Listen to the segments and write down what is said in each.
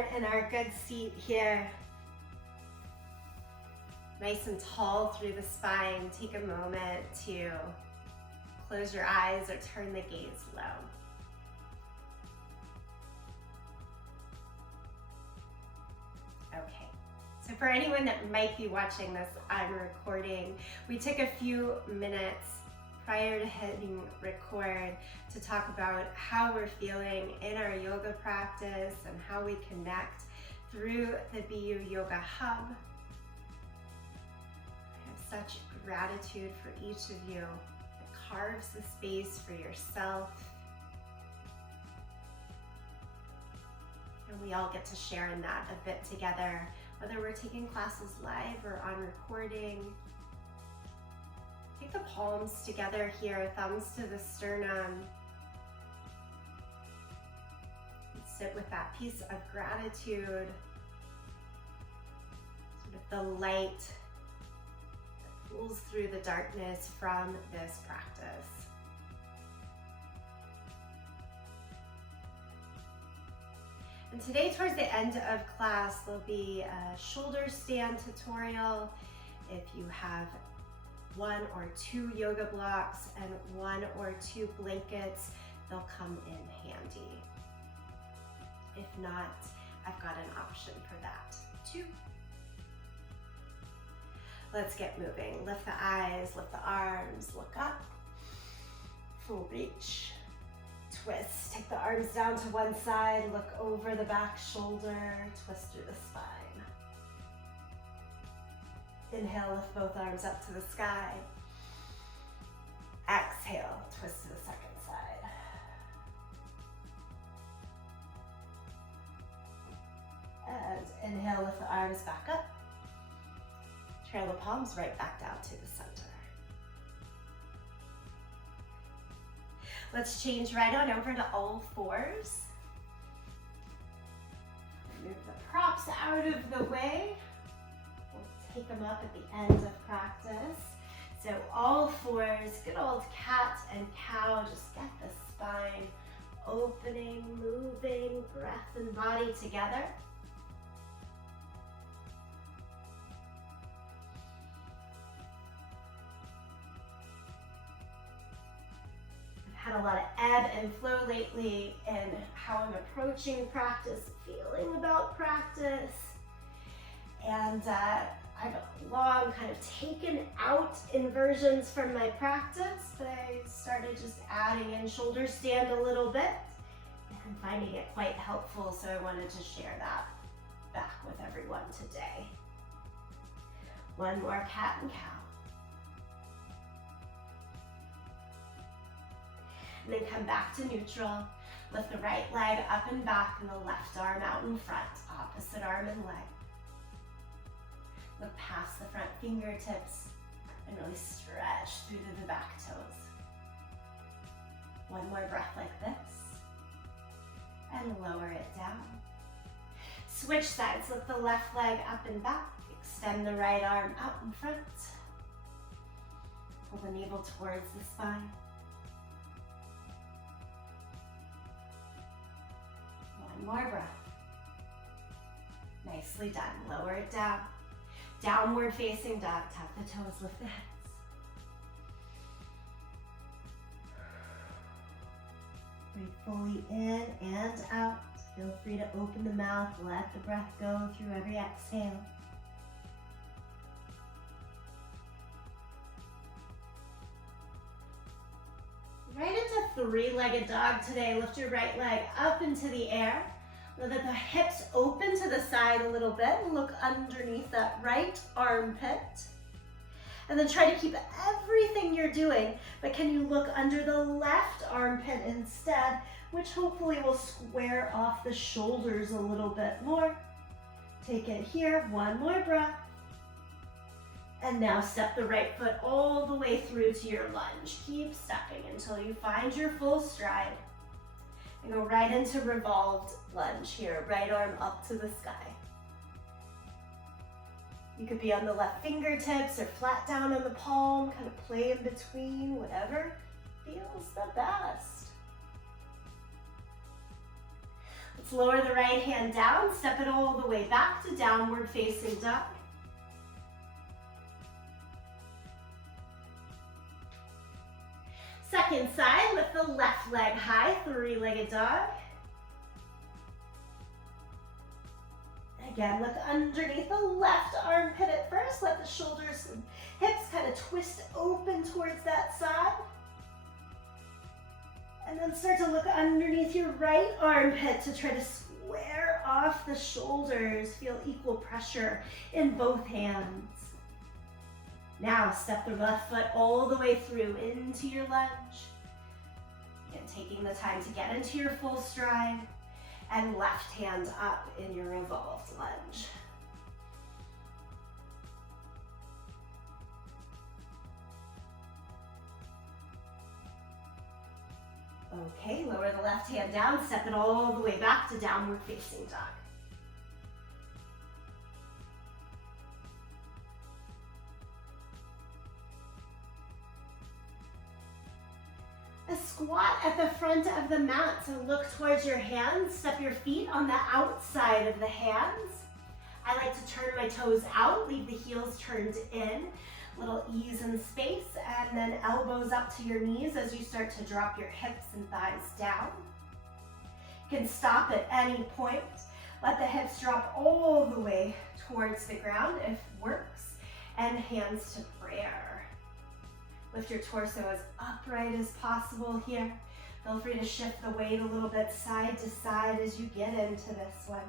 start in our good seat here. Nice and tall through the spine. Take a moment to close your eyes or turn the gaze low. Okay, so for anyone that might be watching this on recording, we took a few minutes prior to hitting record to talk about how we're feeling in our yoga practice and how we connect through the BU Yoga Hub. I have such gratitude for each of you that carves the space for yourself. And we all get to share in that a bit together, whether we're taking classes live or on recording. Take the palms together here, thumbs to the sternum. And sit with that piece of gratitude, sort of the light that pulls through the darkness from this practice. And today, towards the end of class, there'll be a shoulder stand tutorial. If you have 1 or 2 yoga blocks and 1 or 2 blankets, they'll come in handy. If not, I've got an option for that too. Let's get moving. Lift the eyes, lift the arms, look up, full reach. Twist, take the arms down to one side, look over the back shoulder, twist through the spine. Inhale, lift both arms up to the sky. Exhale, twist to the second side. And inhale, lift the arms back up. Trail the palms right back down to the center. Let's change right on over to all fours. Move the props out of the way. We'll take them up at the end of practice. So all fours, good old cat and cow. Just get the spine opening, moving, breath and body together. Had a lot of ebb and flow lately in how I'm approaching practice, feeling about practice. And I've long kind of taken out inversions from my practice, but I started just adding in shoulder stand a little bit and finding it quite helpful, so I wanted to share that back with everyone today. One more cat and cow. And then come back to neutral. Lift the right leg up and back and the left arm out in front. Opposite arm and leg. Look past the front fingertips and really stretch through to the back toes. One more breath like this. And lower it down. Switch sides. Lift the left leg up and back. Extend the right arm out in front. Pull the navel towards the spine. More breath. Nicely done. Lower it down. Downward facing dog. Tap the toes, lift the hands. Breathe fully in and out. Feel free to open the mouth. Let the breath go through every exhale. Right into three-legged dog today. Lift your right leg up into the air. Let the hips open to the side a little bit. Look underneath that right armpit. And then try to keep everything you're doing, but can you look under the left armpit instead, which hopefully will square off the shoulders a little bit more. Take it here, one more breath. And now step the right foot all the way through to your lunge. Keep stepping until you find your full stride. And go right into revolved lunge here. Right arm up to the sky. You could be on the left fingertips or flat down on the palm, kind of play in between, whatever feels the best. Let's lower the right hand down, step it all the way back to downward facing dog. Second side, lift the left leg high, three-legged dog. Again, look underneath the left armpit at first. Let the shoulders and hips kind of twist open towards that side. And then start to look underneath your right armpit to try to square off the shoulders. Feel equal pressure in both hands. Now step the left foot all the way through into your lunge. And taking the time to get into your full stride. And left hand up in your revolved lunge. Okay, lower the left hand down, step it all the way back to downward facing dog. A squat at the front of the mat, so look towards your hands, step your feet on the outside of the hands. I like to turn my toes out, leave the heels turned in. Little ease and space, and then elbows up to your knees as you start to drop your hips and thighs down. You can stop at any point. Let the hips drop all the way towards the ground if works, and hands to prayer. Lift your torso as upright as possible here. Feel free to shift the weight a little bit side to side as you get into this one.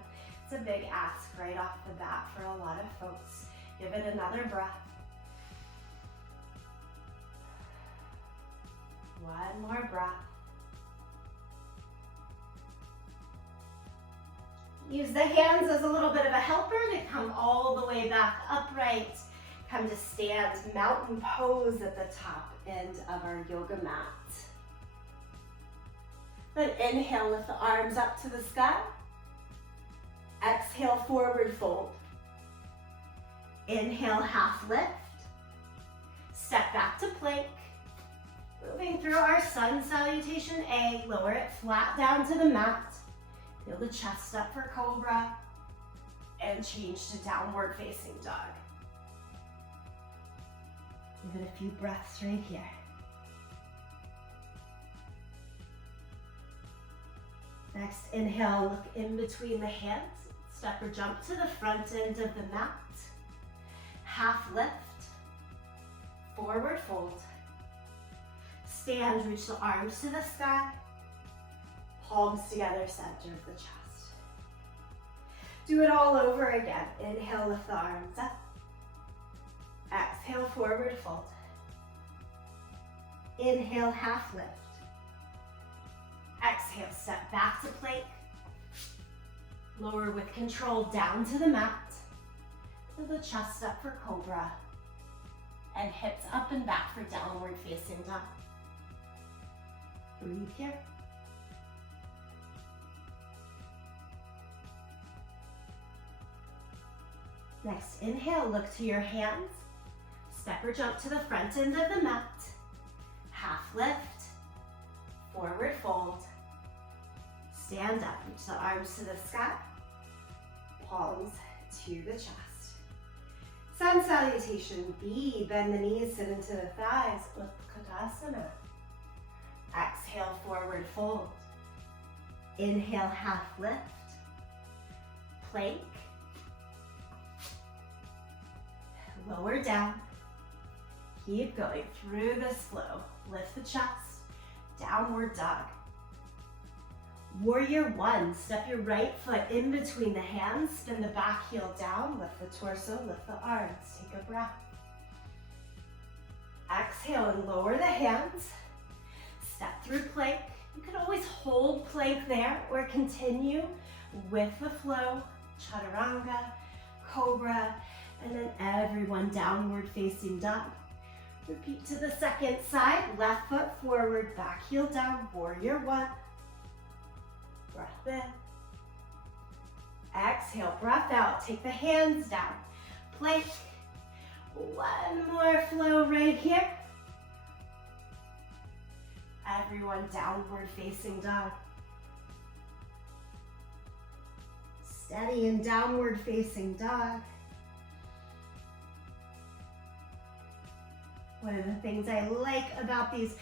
It's a big ask right off the bat for a lot of folks. Give it another breath. One more breath. Use the hands as a little bit of a helper to come all the way back upright. Come to stand, mountain pose at the top end of our yoga mat. Then inhale, lift the arms up to the sky. Exhale, forward fold. Inhale, half lift. Step back to plank. Moving through our sun salutation A, lower it flat down to the mat. Feel the chest up for cobra. And change to downward facing dog. Give it a few breaths right here. Next, inhale, look in between the hands. Step or jump to the front end of the mat. Half lift. Forward fold. Stand, reach the arms to the sky. Palms together, center of the chest. Do it all over again. Inhale, lift the arms up. Exhale, forward fold. Inhale, half lift. Exhale, step back to plank. Lower with control down to the mat. Feel the chest up for cobra. And hips up and back for downward facing dog. Breathe here. Next, inhale, look to your hands. Step or jump to the front end of the mat. Half lift. Forward fold. Stand up, reach the arms to the sky. Palms to the chest. Sun salutation B, bend the knees, sit into the thighs, Utkatasana. Exhale, forward fold. Inhale, half lift. Plank. Lower down. Keep going through this flow. Lift the chest. Downward dog. Warrior one. Step your right foot in between the hands. Spin the back heel down. Lift the torso. Lift the arms. Take a breath. Exhale and lower the hands. Step through plank. You can always hold plank there or continue with the flow. Chaturanga, cobra, and then everyone downward facing dog. Repeat to the second side. Left foot forward, back heel down. Warrior one. Breath in. Exhale, breath out. Take the hands down. Plank. One more flow right here. Everyone downward facing dog. Steady in downward facing dog. One of the things I like about these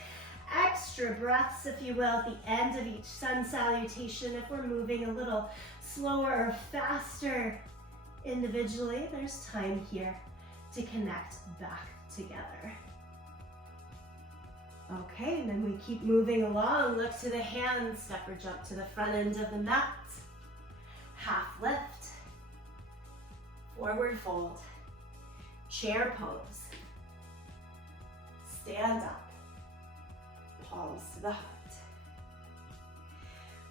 extra breaths, if you will, at the end of each sun salutation, if we're moving a little slower or faster individually, there's time here to connect back together. Okay, and then we keep moving along. Look to the hands, step or jump to the front end of the mat. Half lift, forward fold, chair pose, stand up, palms to the heart.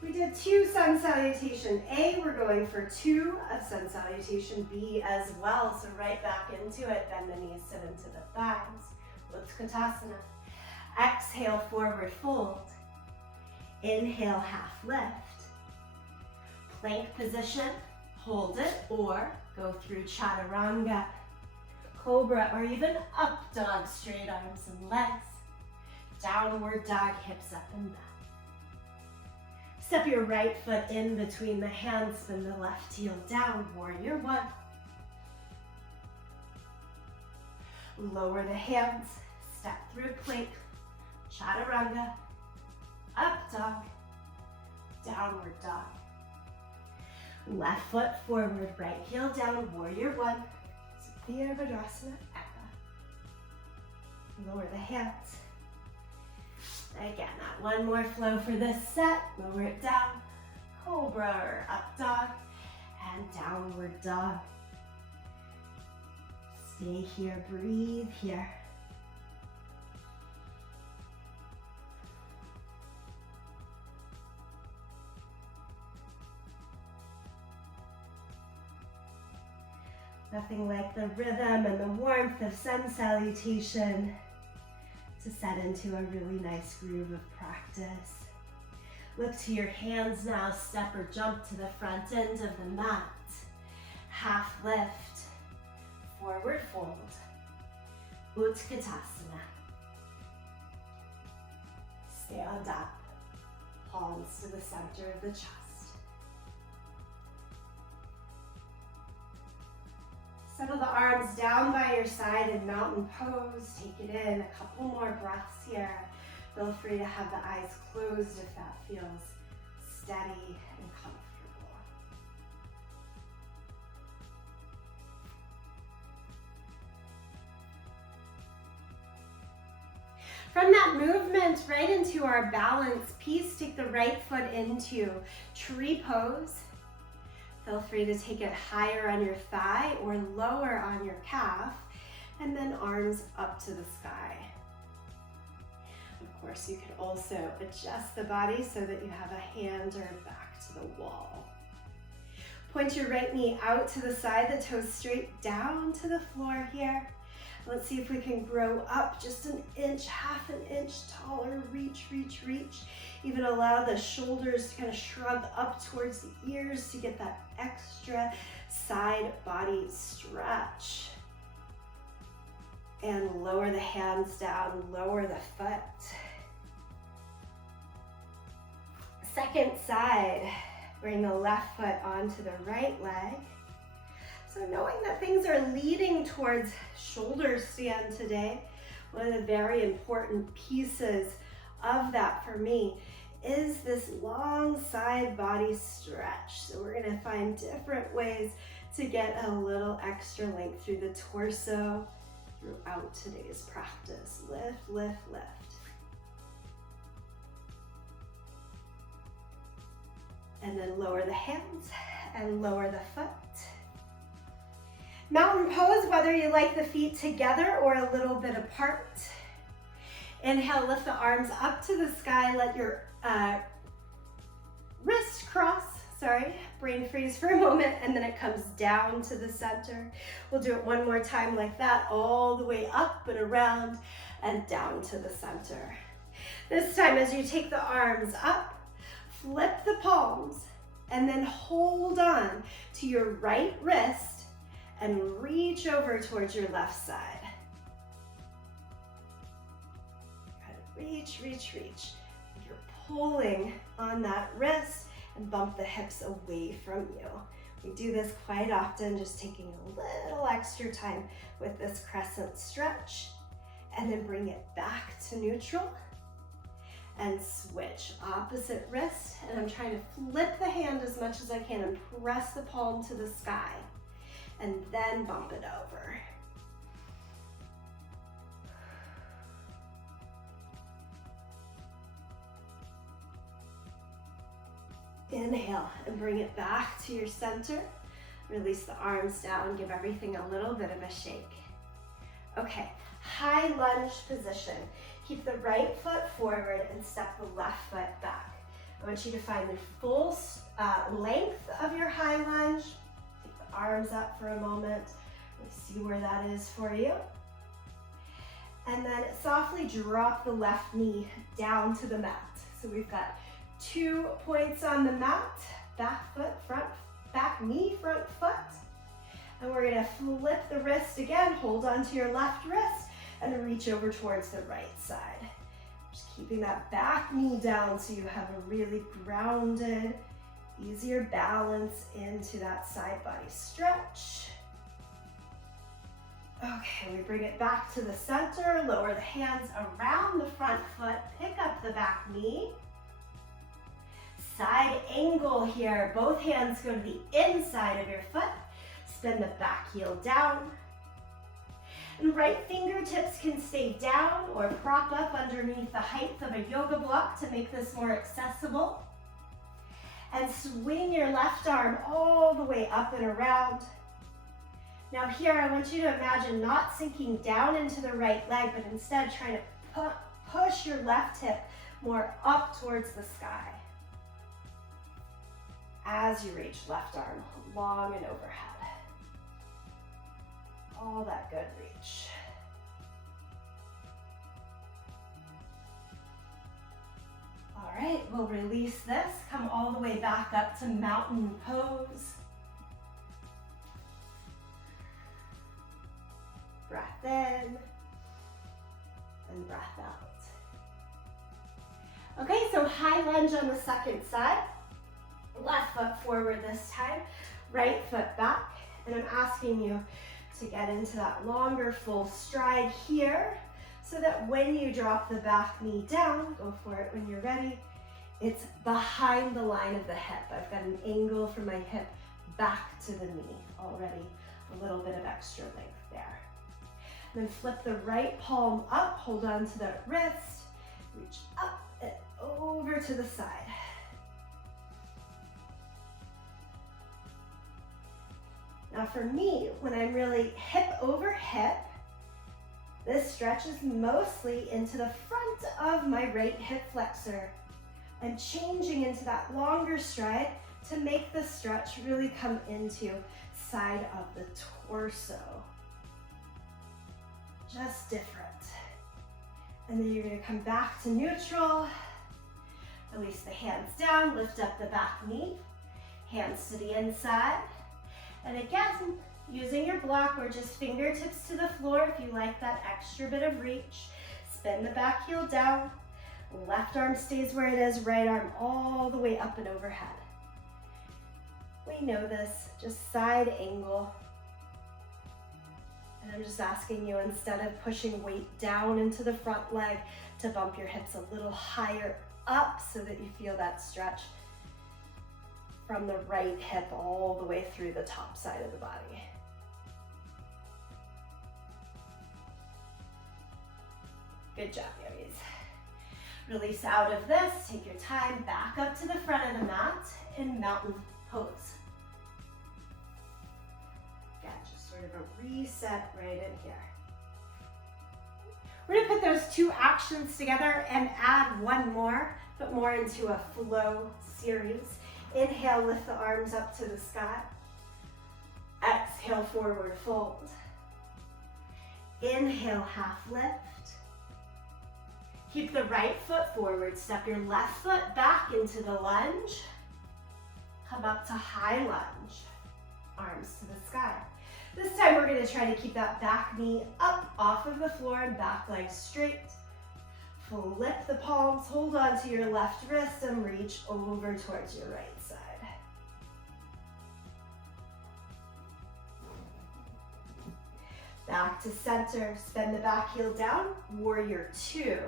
We did 2 sun salutation A, we're going for 2 of sun salutation B as well. So right back into it, bend the knees, sit into the thighs. Utkatasana. Exhale, forward fold. Inhale, half lift. Plank position, hold it, or go through chaturanga, cobra, or even up dog, straight arms and legs. Downward dog, hips up and back. Step your right foot in between the hands, spin the left heel down, warrior 1. Lower the hands, step through plank, chaturanga, up dog, downward dog. Left foot forward, right heel down, warrior 1. Virabhadrasana, Eka. Lower the hands. Again, that one more flow for this set. Lower it down, cobra or up dog, and downward dog. Stay here, breathe here. Nothing like the rhythm and the warmth of sun salutation to set into a really nice groove of practice. Look to your hands now, step or jump to the front end of the mat. Half lift, forward fold, Utkatasana. Stand up, palms to the center of the chest. Settle the arms down by your side in mountain pose. Take it in, a couple more breaths here. Feel free to have the eyes closed if that feels steady and comfortable. From that movement right into our balance piece, take the right foot into tree pose. Feel free to take it higher on your thigh or lower on your calf, and then arms up to the sky. Of course, you can also adjust the body so that you have a hand or a back to the wall. Point your right knee out to the side, the toes straight down to the floor here. Let's see if we can grow up just an inch, half an inch taller. Reach, reach, reach. Even allow the shoulders to kind of shrug up towards the ears to get that extra side body stretch. And lower the hands down, lower the foot. Second side, bring the left foot onto the right leg. So knowing that things are leading towards shoulder stand today, one of the very important pieces of that for me is this long side body stretch. So we're gonna find different ways to get a little extra length through the torso throughout today's practice. Lift, lift, lift. And then lower the hands and lower the foot. Mountain pose, whether you like the feet together or a little bit apart. Inhale, lift the arms up to the sky. Let your wrist cross, brain freeze for a moment, and then it comes down to the center. We'll do it one more time like that, all the way up and around and down to the center. This time, as you take the arms up, flip the palms, and then hold on to your right wrist and reach over towards your left side. Reach, reach, reach. You're pulling on that wrist and bump the hips away from you. We do this quite often, just taking a little extra time with this crescent stretch, and then bring it back to neutral and switch. Opposite wrist, and I'm trying to flip the hand as much as I can and press the palm to the sky, and then bump it over. Inhale and bring it back to your center. Release the arms down, give everything a little bit of a shake. Okay, high lunge position. Keep the right foot forward and step the left foot back. I want you to find the full length of your high lunge. Take the arms up for a moment. Let's see where that is for you. And then softly drop the left knee down to the mat. So we've got 2 points on the mat, back foot, back knee, front foot. And we're gonna flip the wrist again, hold onto your left wrist, and reach over towards the right side. Just keeping that back knee down so you have a really grounded, easier balance into that side body stretch. Okay, we bring it back to the center, lower the hands around the front foot, pick up the back knee. Side angle here, both hands go to the inside of your foot. Spin the back heel down. And right fingertips can stay down or prop up underneath the height of a yoga block to make this more accessible. And swing your left arm all the way up and around. Now here, I want you to imagine not sinking down into the right leg, but instead trying to push your left hip more up towards the sky. As you reach left arm long and overhead. All that good reach. All right, we'll release this. Come all the way back up to mountain pose. Breath in and breath out. Okay, so high lunge on the second side. Left foot forward this time, right foot back, and I'm asking you to get into that longer full stride here so that when you drop the back knee down, go for it when you're ready, it's behind the line of the hip. I've got an angle from my hip back to the knee already, a little bit of extra length there. And then flip the right palm up, hold on to that wrist, reach up and over to the side. Now for me, when I'm really hip over hip, this stretches mostly into the front of my right hip flexor. I'm changing into that longer stride to make the stretch really come into side of the torso. Just different. And then you're gonna come back to neutral, release the hands down, lift up the back knee, hands to the inside. And again, using your block or just fingertips to the floor if you like that extra bit of reach. Spin the back heel down. Left arm stays where it is, right arm all the way up and overhead. We know this, just side angle. And I'm just asking you, instead of pushing weight down into the front leg, to bump your hips a little higher up so that you feel that stretch from the right hip all the way through the top side of the body. Good job, yogis. Release out of this, take your time, back up to the front of the mat in mountain pose. Again, just sort of a reset right in here. We're gonna put those 2 actions together and add one more, but more into a flow series. Inhale, lift the arms up to the sky. Exhale, forward fold. Inhale, half lift. Keep the right foot forward. Step your left foot back into the lunge. Come up to high lunge. Arms to the sky. This time we're going to try to keep that back knee up off of the floor and back leg straight. Flip the palms, hold on to your left wrist and reach over towards your right side. Back to center, spin the back heel down, warrior two.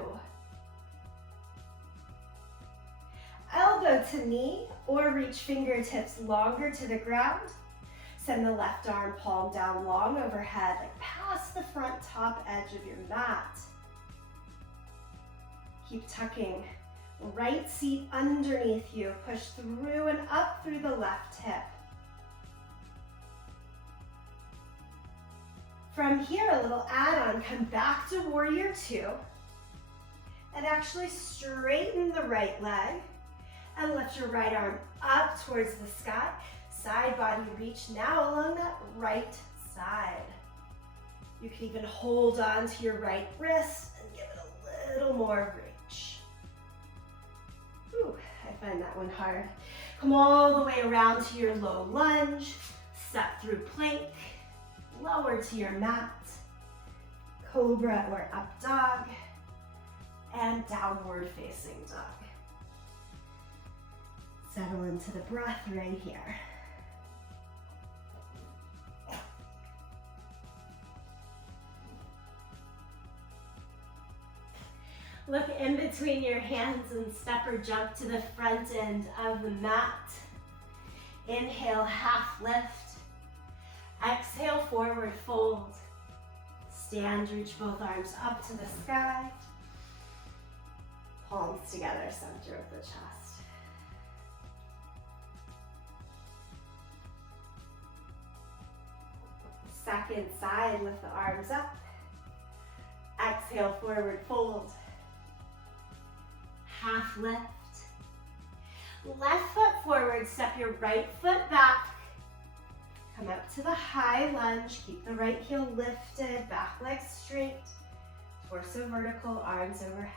Elbow to knee or reach fingertips longer to the ground. Send the left arm palm down long overhead, like past the front top edge of your mat. Keep tucking. Right seat underneath you. Push through and up through the left hip. From here, a little add-on. Come back to warrior two. And actually straighten the right leg. And lift your right arm up towards the sky. Side body reach now along that right side. You can even hold on to your right wrist and give it a little more reach. Ooh, I find that one hard. Come all the way around to your low lunge. Step through plank. Lower to your mat. Cobra or up dog. And downward facing dog. Settle into the breath right here. Look in between your hands and step or jump to the front end of the mat. Inhale, half lift. Exhale, forward fold. Stand, reach both arms up to the sky. Palms together, center of the chest. Second side, lift the arms up. Exhale, forward fold. Half lift. Left foot forward, step your right foot back. Come up to the high lunge. Keep the right heel lifted, back leg straight. Torso vertical, arms overhead.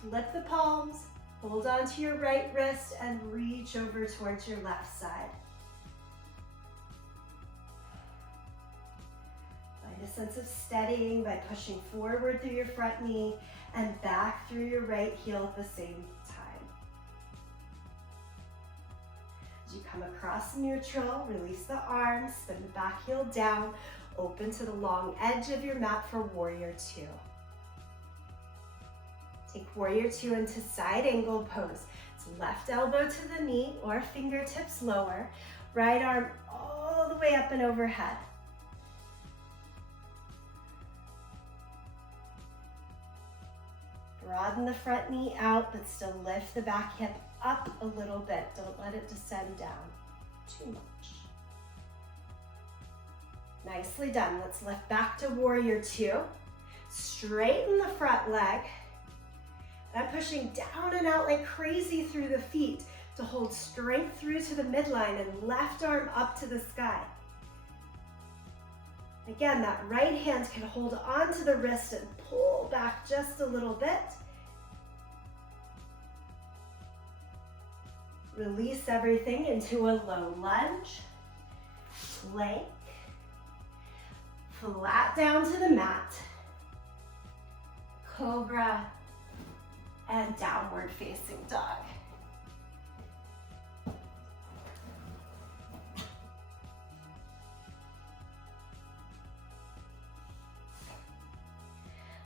Flip the palms, hold on to your right wrist and reach over towards your left side. Find a sense of steadying by pushing forward through your front knee and back through your right heel at the same time. As you come across neutral, release the arms, spin the back heel down, open to the long edge of your mat for warrior two. Take warrior two into side angle pose. It's left elbow to the knee or fingertips lower. Right arm all the way up and overhead. Broaden the front knee out, but still lift the back hip up a little bit. Don't let it descend down too much. Nicely done. Let's lift back to warrior two. Straighten the front leg. I'm pushing down and out like crazy through the feet to hold strength through to the midline and left arm up to the sky. Again, that right hand can hold on to the wrist and pull back just a little bit. Release everything into a low lunge, plank, flat down to the mat, cobra, and downward facing dog.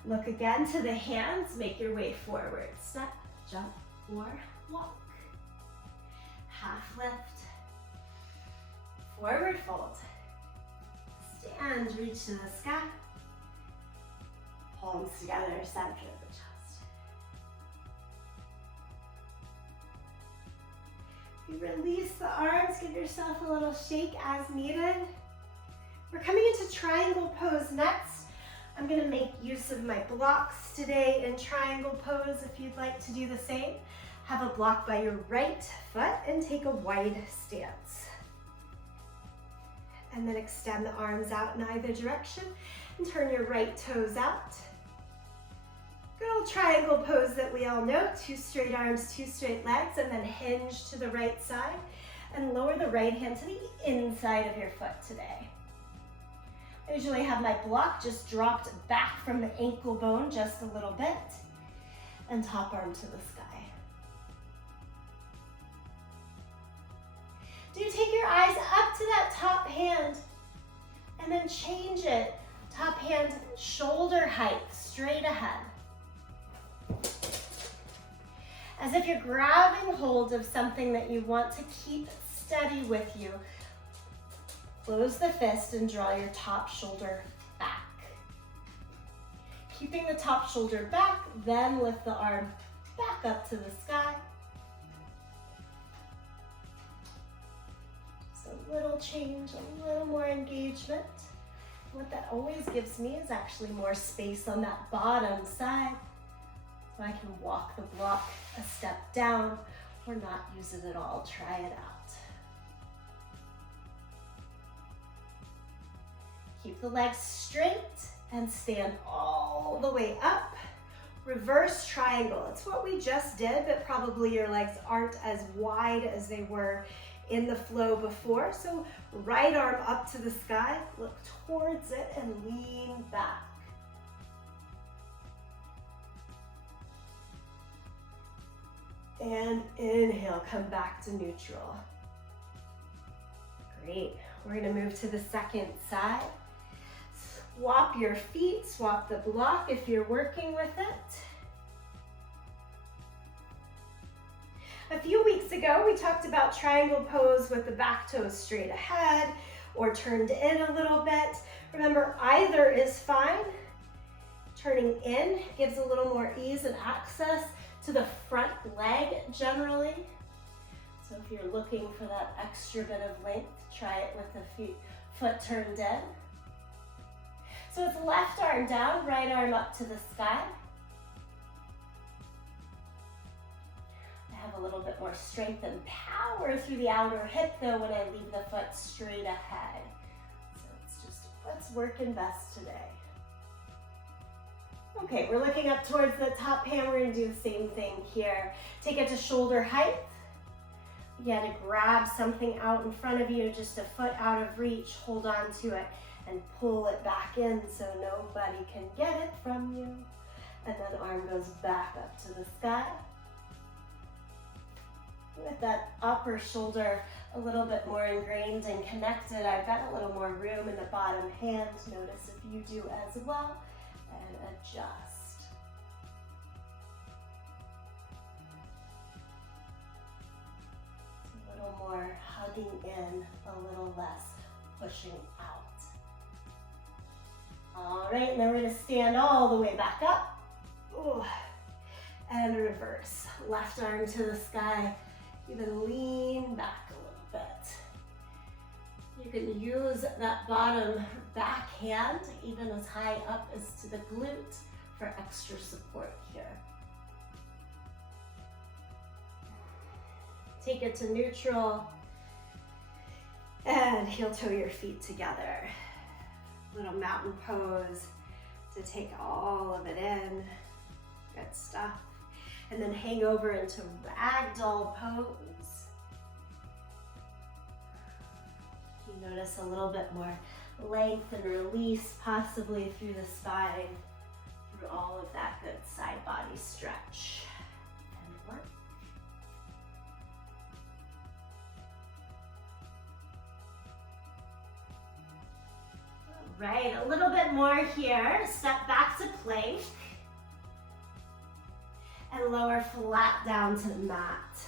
Look again to the hands, make your way forward. Step, jump, or walk. Half lift, forward fold. Stand, reach to the sky. Palms together, center of the chest. You release the arms, give yourself a little shake as needed. We're coming into triangle pose next. I'm going to make use of my blocks today in triangle pose. If you'd like to do the same, have a block by your right foot and take a wide stance. And then extend the arms out in either direction and turn your right toes out. Good old triangle pose that we all know. Two straight arms, two straight legs, and then hinge to the right side and lower the right hand to the inside of your foot today. I usually have my block just dropped back from the ankle bone just a little bit and top arm to the sky. Do you take your eyes up to that top hand and then change it. Top hand, shoulder height, straight ahead. As if you're grabbing hold of something that you want to keep steady with you. Close the fist and draw your top shoulder back. Keeping the top shoulder back, then lift the arm back up to the sky. Just a little change, a little more engagement. What that always gives me is actually more space on that bottom side. So I can walk the block a step down or not use it at all. Try it out. Keep the legs straight and stand all the way up. Reverse triangle. It's what we just did, but probably your legs aren't as wide as they were in the flow before. So right arm up to the sky, look towards it and lean back. And inhale, come back to neutral. Great. We're going to move to the second side. Swap your feet, swap the block if you're working with it. A few weeks ago, we talked about triangle pose with the back toes straight ahead or turned in a little bit. Remember, either is fine. Turning in gives a little more ease and access to the front leg generally. So if you're looking for that extra bit of length, try it with the foot turned in. So it's left arm down, right arm up to the sky. I have a little bit more strength and power through the outer hip though when I leave the foot straight ahead. So it's just what's working best today. Okay, we're looking up towards the top hand. We're gonna do the same thing here. Take it to shoulder height. You gotta grab something out in front of you, just a foot out of reach, hold on to it and pull it back in so nobody can get it from you. And then arm goes back up to the sky. With that upper shoulder a little bit more ingrained and connected, I've got a little more room in the bottom hand. Notice if you do as well, and adjust. A little more hugging in, a little less pushing out. All right, and then we're gonna stand all the way back up. Ooh. And reverse. Left arm to the sky. Even lean back a little bit. You can use that bottom back hand even as high up as to the glute for extra support here. Take it to neutral and heel toe your feet together. Little mountain pose to take all of it in. Good stuff. And then hang over into ragdoll pose. You notice a little bit more length and release possibly through the spine, through all of that good side body stretch. And work. All right, a little bit more here. Step back to plank. And lower flat down to the mat.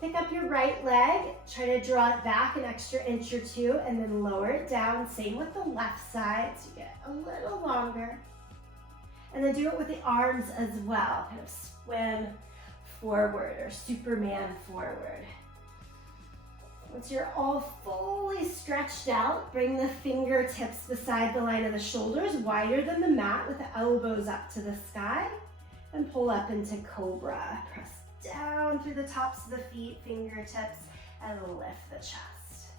Pick up your right leg, try to draw it back an extra inch or two, and then lower it down. Same with the left side, so you get a little longer. And then do it with the arms as well. Kind of swim forward or Superman forward. Once you're all fully stretched out, bring the fingertips beside the line of the shoulders, wider than the mat with the elbows up to the sky. And pull up into cobra. Press down through the tops of the feet, fingertips, and lift the chest.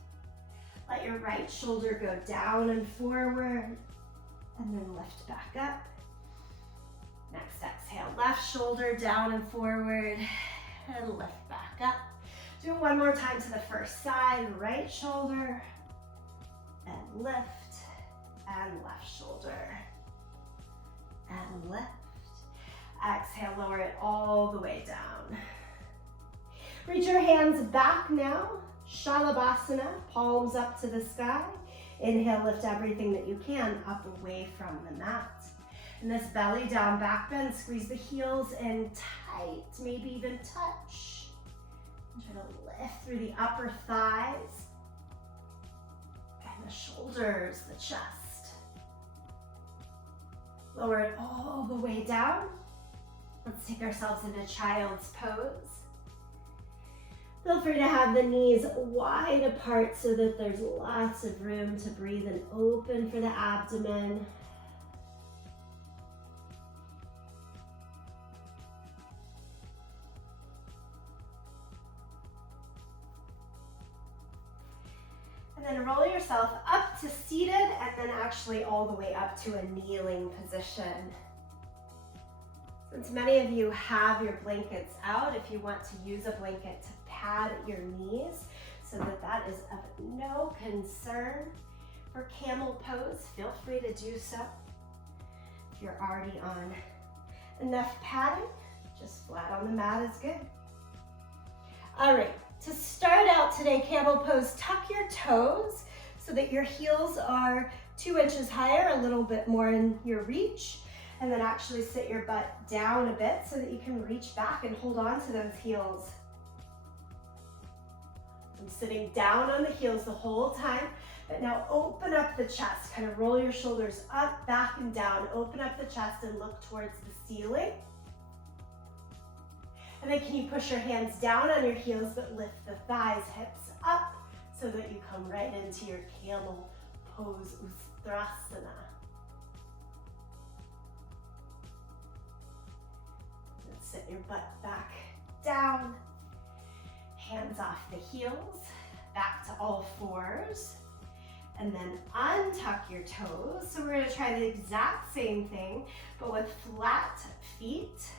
Let your right shoulder go down and forward, and then lift back up. Next exhale, left shoulder down and forward, and lift back up. Do it one more time to the first side, right shoulder, and lift, and left shoulder, and lift. Exhale, lower it all the way down. Reach your hands back now Shalabhasana, palms up to the sky. Inhale, lift everything that you can up away from the mat. And this belly down back bend, squeeze the heels in tight, maybe even touch. And try to lift through the upper thighs and the shoulders, the chest. Lower it all the way down. Let's take ourselves into child's pose. Feel free to have the knees wide apart so that there's lots of room to breathe and open for the abdomen. And then roll yourself up to seated and then actually all the way up to a kneeling position. Since many of you have your blankets out, if you want to use a blanket to pad your knees so that that is of no concern for camel pose, feel free to do so. If you're already on enough padding, just flat on the mat is good. All right, to start out today, camel pose, tuck your toes so that your heels are 2 inches higher, a little bit more in your reach. And then actually sit your butt down a bit so that you can reach back and hold on to those heels. I'm sitting down on the heels the whole time, but now open up the chest. Kind of roll your shoulders up, back, and down. Open up the chest and look towards the ceiling. And then can you push your hands down on your heels, but lift the thighs, hips up, so that you come right into your camel pose, Uttanasana. Sit your butt back down, hands off the heels, back to all fours, and then untuck your toes. So we're gonna try the exact same thing, but with flat feet.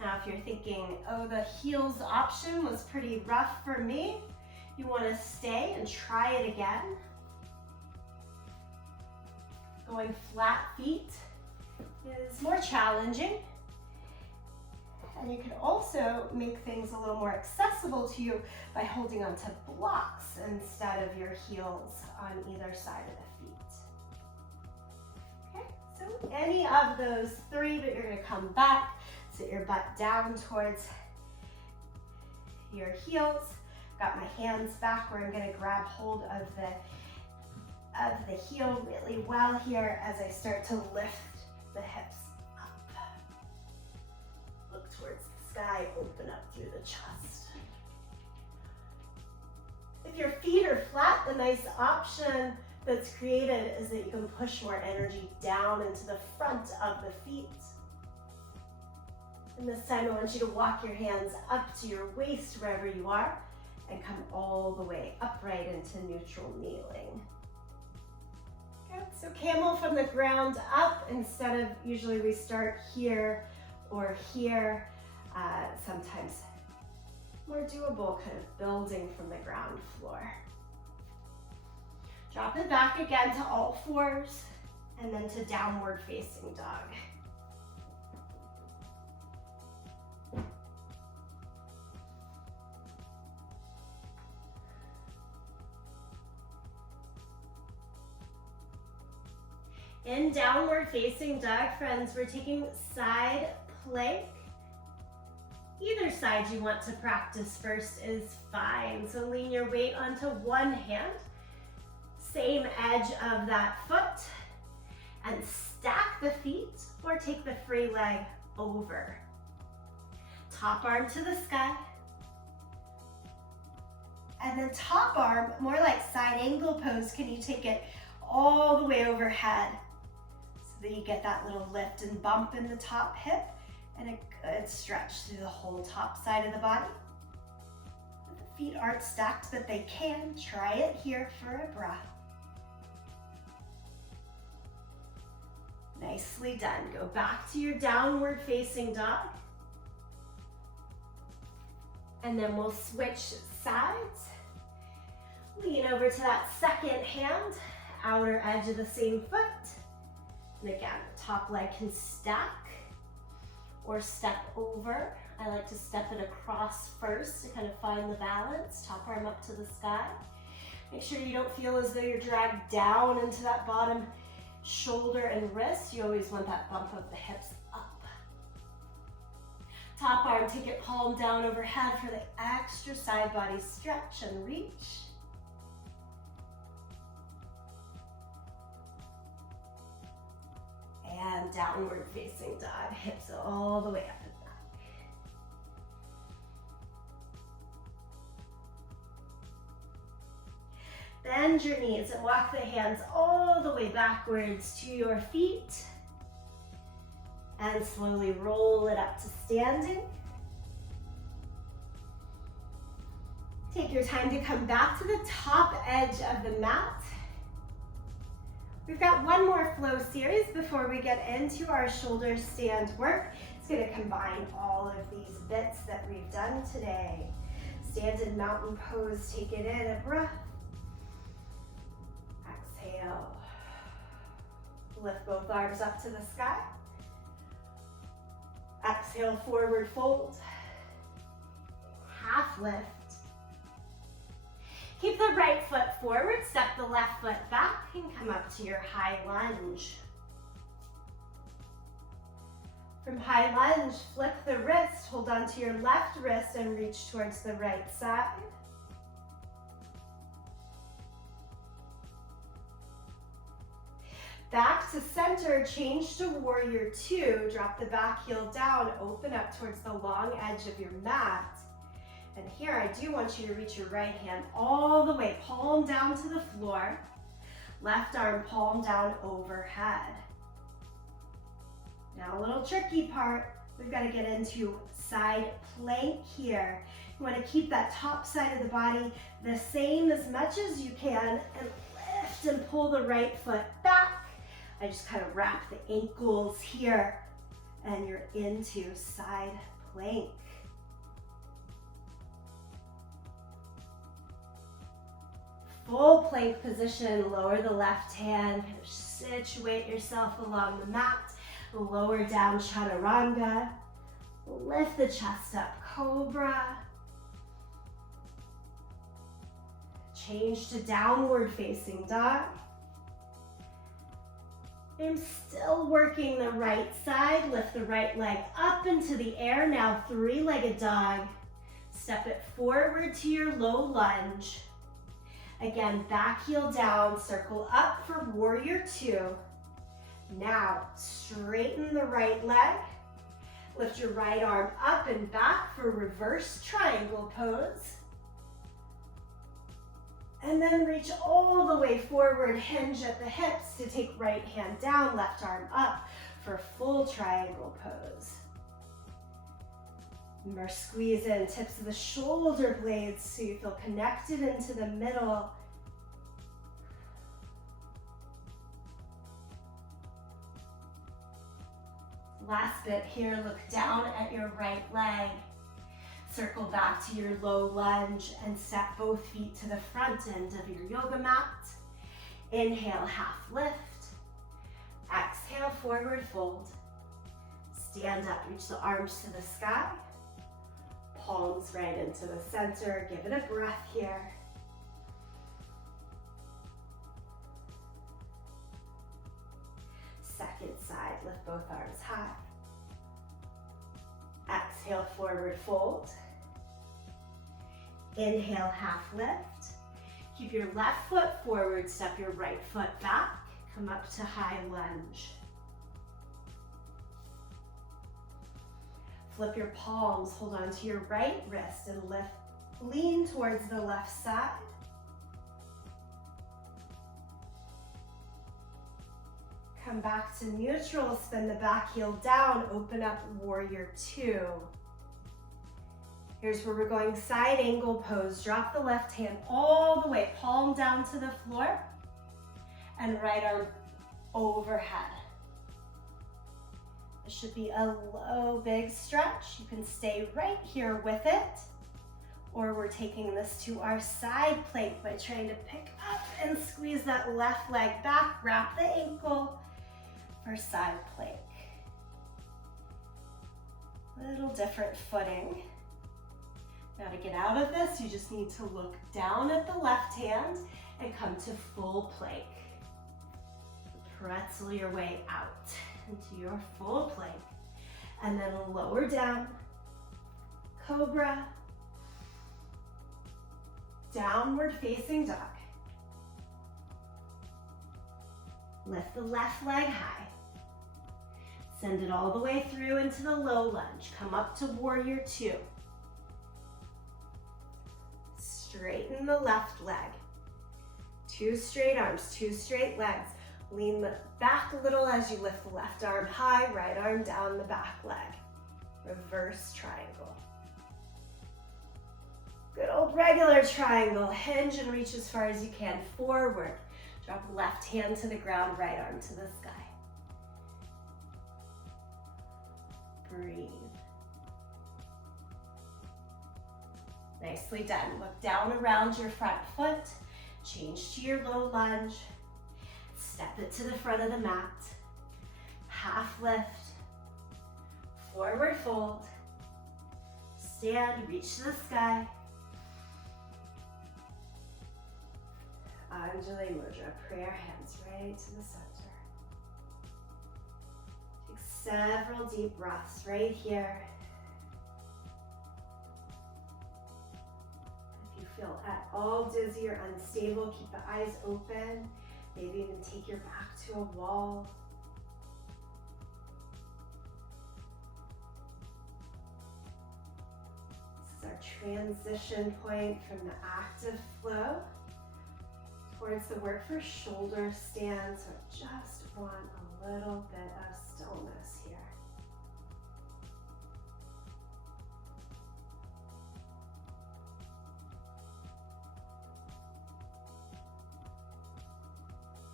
Now, if you're thinking, oh, the heels option was pretty rough for me, you wanna stay and try it again. Going flat feet is more challenging. And you can also make things a little more accessible to you by holding onto blocks instead of your heels on either side of the feet. Okay, so any of those 3, but you're gonna come back, sit your butt down towards your heels. Got my hands back where I'm gonna grab hold of the heel really well here as I start to lift the hips. Towards the sky, open up through the chest. If your feet are flat, the nice option that's created is that you can push more energy down into the front of the feet. And this time I want you to walk your hands up to your waist wherever you are and come all the way upright into neutral kneeling. Okay, so camel from the ground up instead of usually we start here or here, sometimes more doable, kind of building from the ground floor. Drop it back again to all fours and then to downward facing dog. In downward facing dog, friends, we're taking side plank. Either side you want to practice first is fine. So lean your weight onto one hand, same edge of that foot, and stack the feet or take the free leg over. Top arm to the sky. And then top arm, more like side angle pose, can you take it all the way overhead so that you get that little lift and bump in the top hip and a good stretch through the whole top side of the body. The feet aren't stacked, but they can. Try it here for a breath. Nicely done. Go back to your downward facing dog. And then we'll switch sides. Lean over to that second hand, outer edge of the same foot. And again, the top leg can stack or step over I like to step it across first to kind of find the balance. Top arm up to the sky. Make sure you don't feel as though you're dragged down into that bottom shoulder and wrist. You always want that bump of the hips up. Top arm, take your palm down overhead for the extra side body stretch and reach. And downward facing dog, hips all the way up and back. Bend your knees and walk the hands all the way backwards to your feet. And slowly roll it up to standing. Take your time to come back to the top edge of the mat. We've got one more flow series before we get into our shoulder stand work. It's going to combine all of these bits that we've done today. Stand in mountain pose, take it in, a breath. Exhale. Lift both arms up to the sky. Exhale, forward fold. Half lift. Keep the right foot forward, step the left foot back, and come up to your high lunge. From high lunge, flip the wrist, hold on to your left wrist and reach towards the right side. Back to center, change to warrior two, drop the back heel down, open up towards the long edge of your mat. And here I do want you to reach your right hand all the way, palm down to the floor, left arm palm down overhead. Now a little tricky part, we've got to get into side plank here. You want to keep that top side of the body the same as much as you can and lift and pull the right foot back. I just kind of wrap the ankles here and you're into side plank. Full plank position, lower the left hand, kind of situate yourself along the mat, lower down chaturanga, lift the chest up, cobra. Change to downward facing dog. I'm still working the right side, lift the right leg up into the air, now three-legged dog. Step it forward to your low lunge. Again, back heel down, circle up for warrior two. Now, straighten the right leg. Lift your right arm up and back for reverse triangle pose. And then reach all the way forward, hinge at the hips to take right hand down, left arm up for full triangle pose. Remember, squeeze in tips of the shoulder blades so you feel connected into the middle. Last bit here, look down at your right leg. Circle back to your low lunge and step both feet to the front end of your yoga mat. Inhale, half lift. Exhale, forward fold. Stand up, reach the arms to the sky. Palms right into the center. Give it a breath here. Second side, lift both arms high. Exhale, forward fold. Inhale, half lift. Keep your left foot forward, step your right foot back. Come up to high lunge. Flip your palms, hold on to your right wrist and lift, lean towards the left side. Come back to neutral, spin the back heel down, open up warrior two. Here's where we're going side angle pose. Drop the left hand all the way, palm down to the floor, and right arm overhead. This should be a low, big stretch. You can stay right here with it, or we're taking this to our side plank by trying to pick up and squeeze that left leg back, wrap the ankle for side plank. Little different footing. Now to get out of this, you just need to look down at the left hand and come to full plank. Pretzel your way out into your full plank. And then lower down, cobra, downward facing dog. Lift the left leg high. Send it all the way through into the low lunge. Come up to warrior two. Straighten the left leg. Two straight arms, two straight legs. Lean back a little as you lift the left arm high, right arm down the back leg. Reverse triangle. Good old regular triangle. Hinge and reach as far as you can forward. Drop left hand to the ground, right arm to the sky. Breathe. Nicely done. Look down around your front foot. Change to your low lunge. Step it to the front of the mat. Half lift. Forward fold. Stand, reach to the sky. Anjali Mudra, prayer hands right to the center. Take several deep breaths right here. If you feel at all dizzy or unstable, keep the eyes open. Maybe even take your back to a wall. This is our transition point from the active flow towards the work for shoulder stand. So I just want a little bit of stillness here.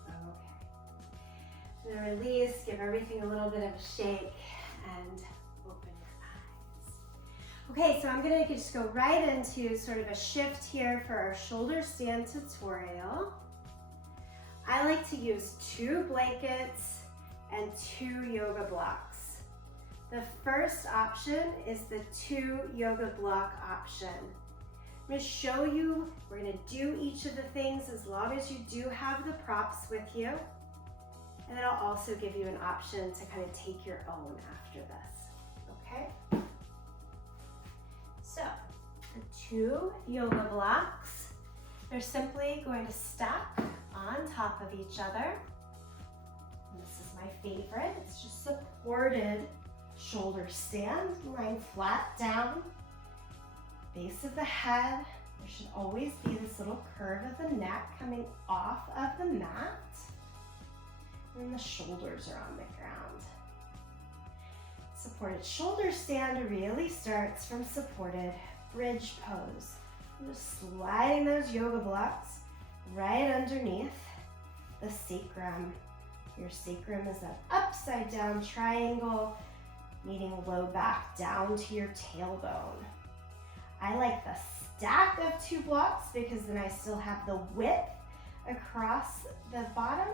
Okay. Then release, give everything a little bit of a shake and open your eyes. Okay, so I'm gonna just go right into sort of a shift here for our shoulder stand tutorial. I like to use 2 blankets and 2 yoga blocks. The first option is the 2 yoga block option. I'm going to show you, we're going to do each of the things as long as you do have the props with you. And then I'll also give you an option to kind of take your own after this, okay? So, the 2 yoga blocks, they're simply going to stack on top of each other. And this is my favorite. It's just supported shoulder stand, lying flat down, base of the head. There should always be this little curve of the neck coming off of the mat. And the shoulders are on the ground. Supported shoulder stand really starts from supported bridge pose. I'm just sliding those yoga blocks right underneath the sacrum. Your sacrum is an upside down triangle, meeting low back down to your tailbone. I like the stack of 2 blocks because then I still have the width across the bottom.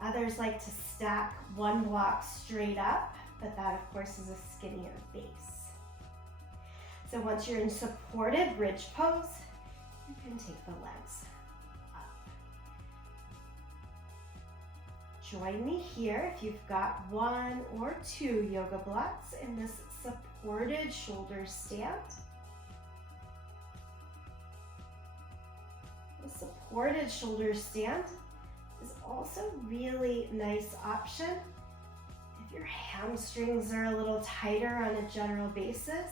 Others like to stack 1 block straight up, but that of course is a skinnier base. So once you're in supported bridge pose, you can take the legs up. Join me here if you've got 1 or 2 yoga blocks in this supported shoulder stand. The supported shoulder stand is also really nice option if your hamstrings are a little tighter on a general basis.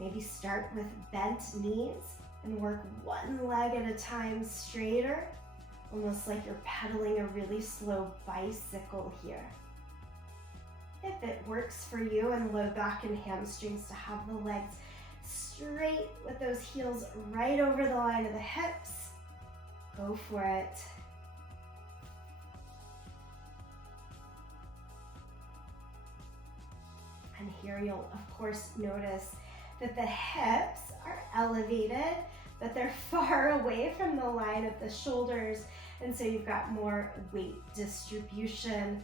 Maybe start with bent knees and work 1 leg at a time straighter, almost like you're pedaling a really slow bicycle here. If it works for you and low back and hamstrings to have the legs straight with those heels right over the line of the hips, go for it. And here you'll of course notice that the hips are elevated, but they're far away from the line of the shoulders, and so you've got more weight distribution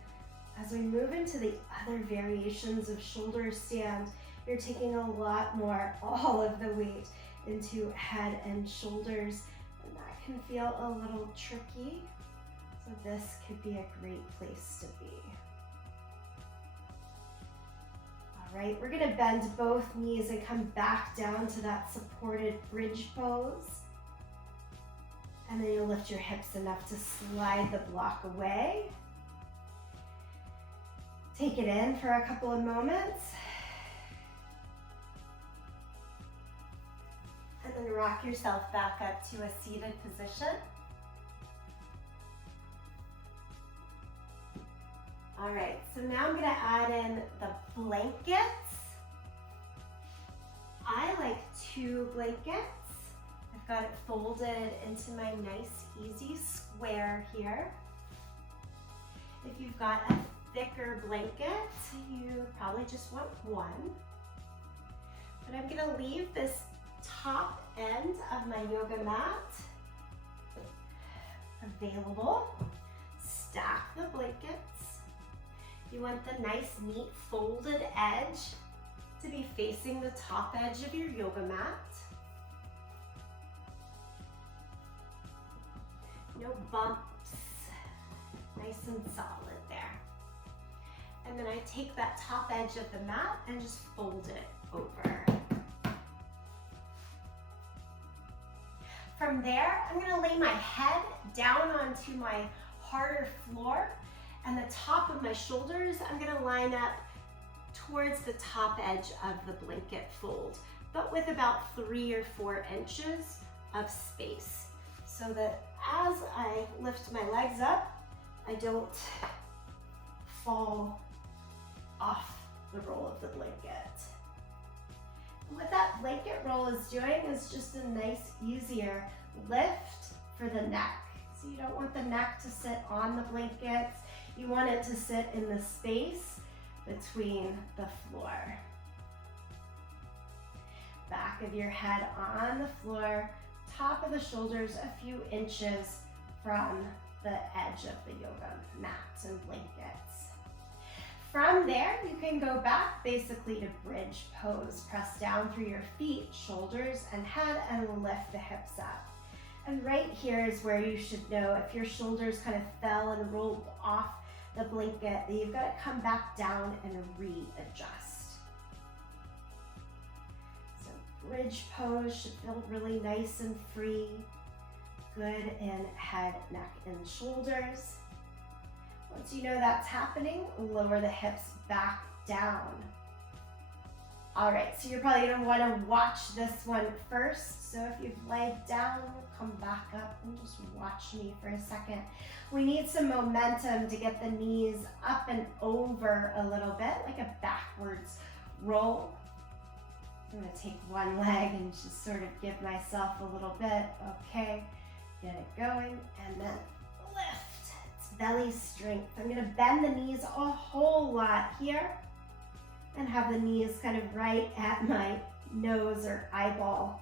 As we move into the other variations of shoulder stand, you're taking a lot more, all of the weight into head and shoulders, and that can feel a little tricky. So this could be a great place to be. All right, we're gonna bend both knees and come back down to that supported bridge pose. And then you'll lift your hips enough to slide the block away. Take it in for a couple of moments. And then rock yourself back up to a seated position. All right, so now I'm gonna add in the blankets. I like 2 blankets. I've got it folded into my nice, easy square here. If you've got a thicker blanket, you probably just want 1. But I'm gonna leave this top end of my yoga mat available. Stack the blankets. You want the nice, neat, folded edge to be facing the top edge of your yoga mat. No bumps, nice and solid there. And then I take that top edge of the mat and just fold it over. From there, I'm gonna lay my head down onto my harder floor, and the top of my shoulders, I'm gonna line up towards the top edge of the blanket fold, but with about 3 or 4 inches of space, so that as I lift my legs up, I don't fall off the roll of the blanket. And what that blanket roll is doing is just a nice, easier lift for the neck. So you don't want the neck to sit on the blankets. You want it to sit in the space between the floor. Back of your head on the floor, top of the shoulders a few inches from the edge of the yoga mats and blankets. From there, you can go back basically to bridge pose. Press down through your feet, shoulders, and head, and lift the hips up. And right here is where you should know if your shoulders kind of fell and rolled off the blanket, that you've got to come back down and readjust. So bridge pose should feel really nice and free. Good in head, neck, and shoulders. Once you know that's happening, lower the hips back down. All right, so you're probably gonna wanna watch this one first. So if you've laid down, come back up and just watch me for a second. We need some momentum to get the knees up and over a little bit, like a backwards roll. I'm gonna take one leg and just sort of give myself a little bit. Okay, get it going, and then lift. It's belly strength. I'm gonna bend the knees a whole lot here and have the knees kind of right at my nose or eyeball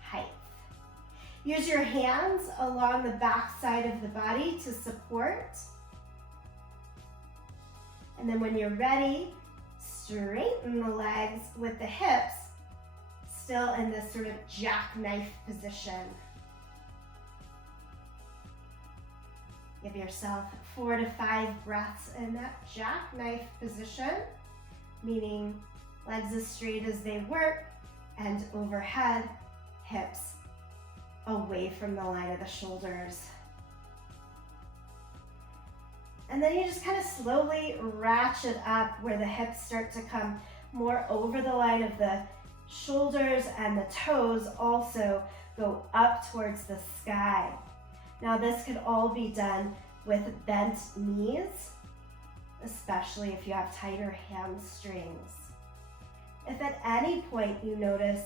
height. Use your hands along the back side of the body to support. And then when you're ready, straighten the legs with the hips still in this sort of jackknife position. Give yourself 4 to 5 breaths in that jackknife position, meaning legs as straight as they work and overhead, hips away from the line of the shoulders. And then you just kind of slowly ratchet up where the hips start to come more over the line of the shoulders, and the toes also go up towards the sky. Now this could all be done with bent knees, especially if you have tighter hamstrings. If at any point you notice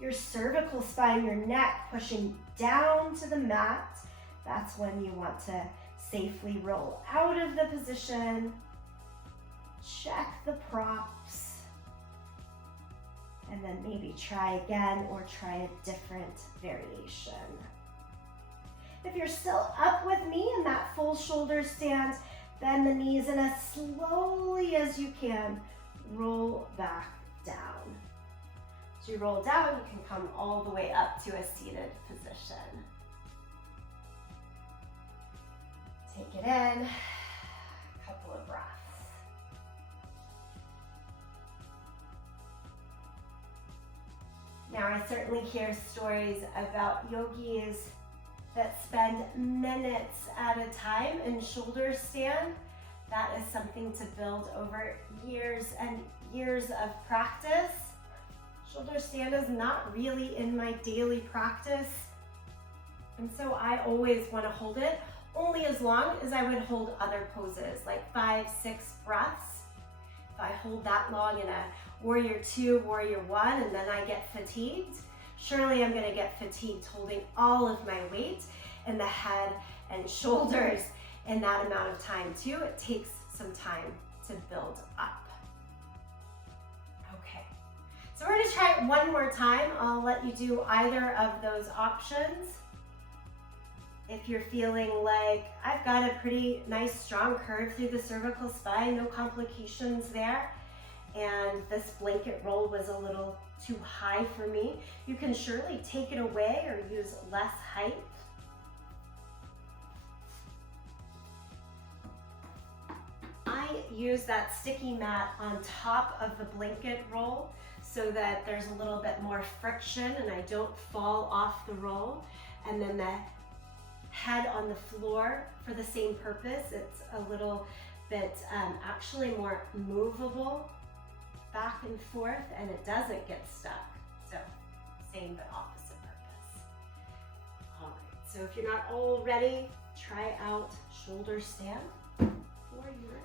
your cervical spine, your neck pushing down to the mat, that's when you want to safely roll out of the position, check the props, and then maybe try again or try a different variation. If you're still up with me in that full shoulder stand, Bend the knees and as slowly as you can, roll back down. As you roll down, you can come all the way up to a seated position. Take it in, a couple of breaths. Now, I certainly hear stories about yogis that spend minutes at a time in shoulder stand. That is something to build over years and years of practice. Shoulder stand is not really in my daily practice. And so I always want to hold it only as long as I would hold other poses, like 5, 6 breaths. If I hold that long in a warrior 2, warrior 1, and then I get fatigued, surely I'm going to get fatigued holding all of my weight in the head and shoulders in that amount of time too. It takes some time to build up. Okay, so we're going to try it one more time. I'll let you do either of those options. If you're feeling like I've got a pretty nice strong curve through the cervical spine, no complications there, and this blanket roll was a little too high for me, you can surely take it away or use less height. I use that sticky mat on top of the blanket roll so that there's a little bit more friction and I don't fall off the roll. And then the head on the floor for the same purpose. It's a little bit actually more movable back and forth, and it doesn't get stuck. So same but opposite purpose. All right, so if you're not all ready, try out shoulder stand for your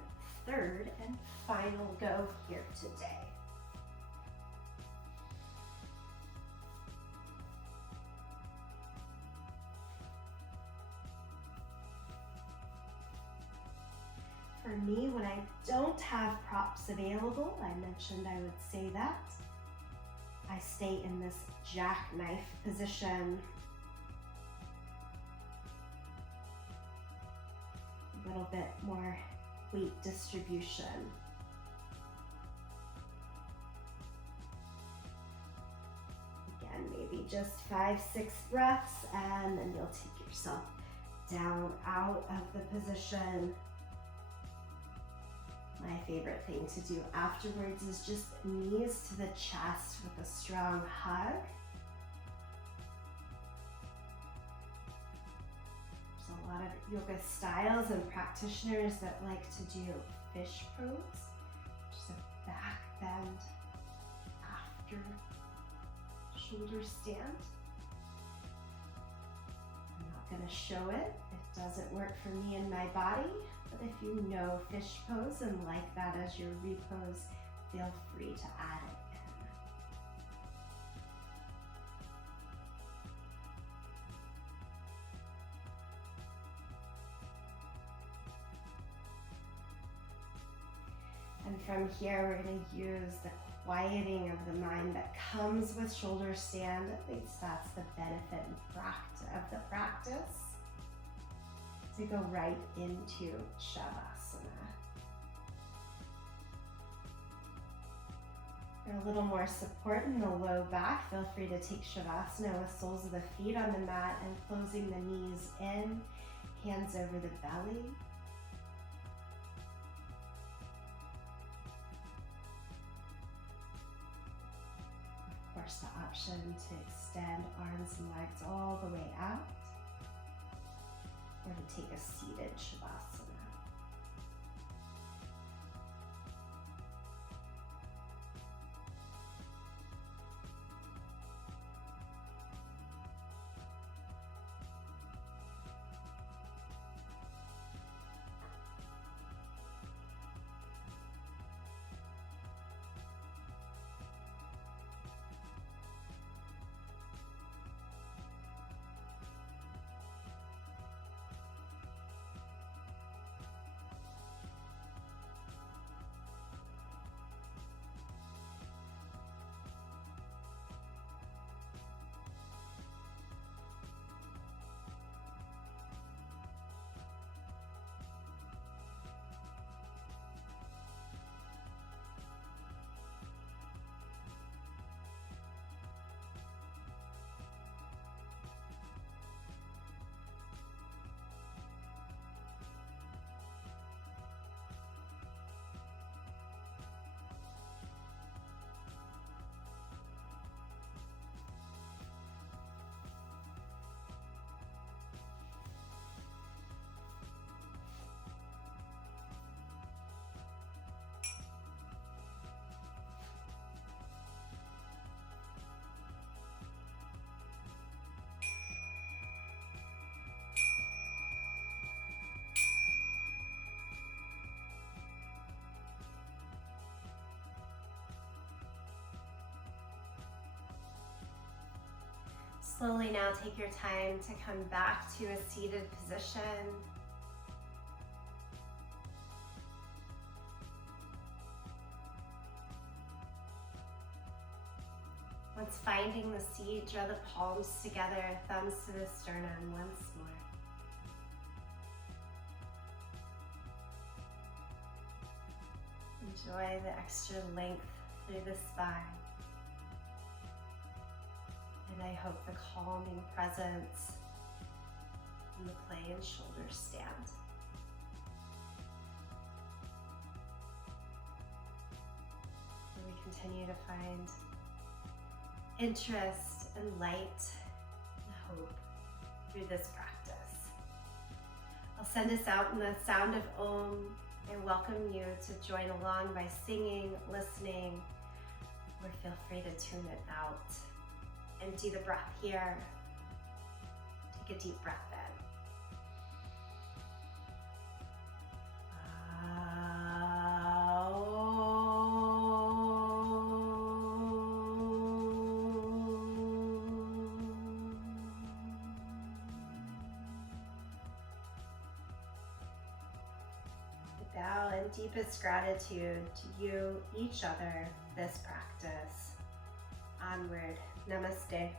third and final go here today. For me, when I don't have props available, I mentioned I would say that, I stay in this jackknife position. A little bit more weight distribution. Again, maybe just 5, 6 breaths, and then you'll take yourself down out of the position. My favorite thing to do afterwards is just knees to the chest with a strong hug. There's a lot of yoga styles and practitioners that like to do fish pose, just a back bend after shoulder stand. I'm not going to show it. It doesn't work for me and my body. But if you know fish pose and like that as your repose, feel free to add it in. And from here, we're going to use the quieting of the mind that comes with shoulder stand. At least that's the benefit and of the practice. To go right into Shavasana. For a little more support in the low back, feel free to take Shavasana with soles of the feet on the mat and closing the knees in, hands over the belly. Of course, the option to extend arms and legs all the way out, or to take a seated Shavasana. Slowly now take your time to come back to a seated position. Once finding the seat, draw the palms together, thumbs to the sternum once more. Enjoy the extra length through the spine. And I hope the calming presence in the play and shoulder stand. And we continue to find interest and light and hope through this practice. I'll send us out in the sound of Om. I welcome you to join along by singing, listening, or feel free to tune it out. Empty the breath here. Take a deep breath in. Bow in deepest gratitude to you, each other, this practice. Onward. Namaste.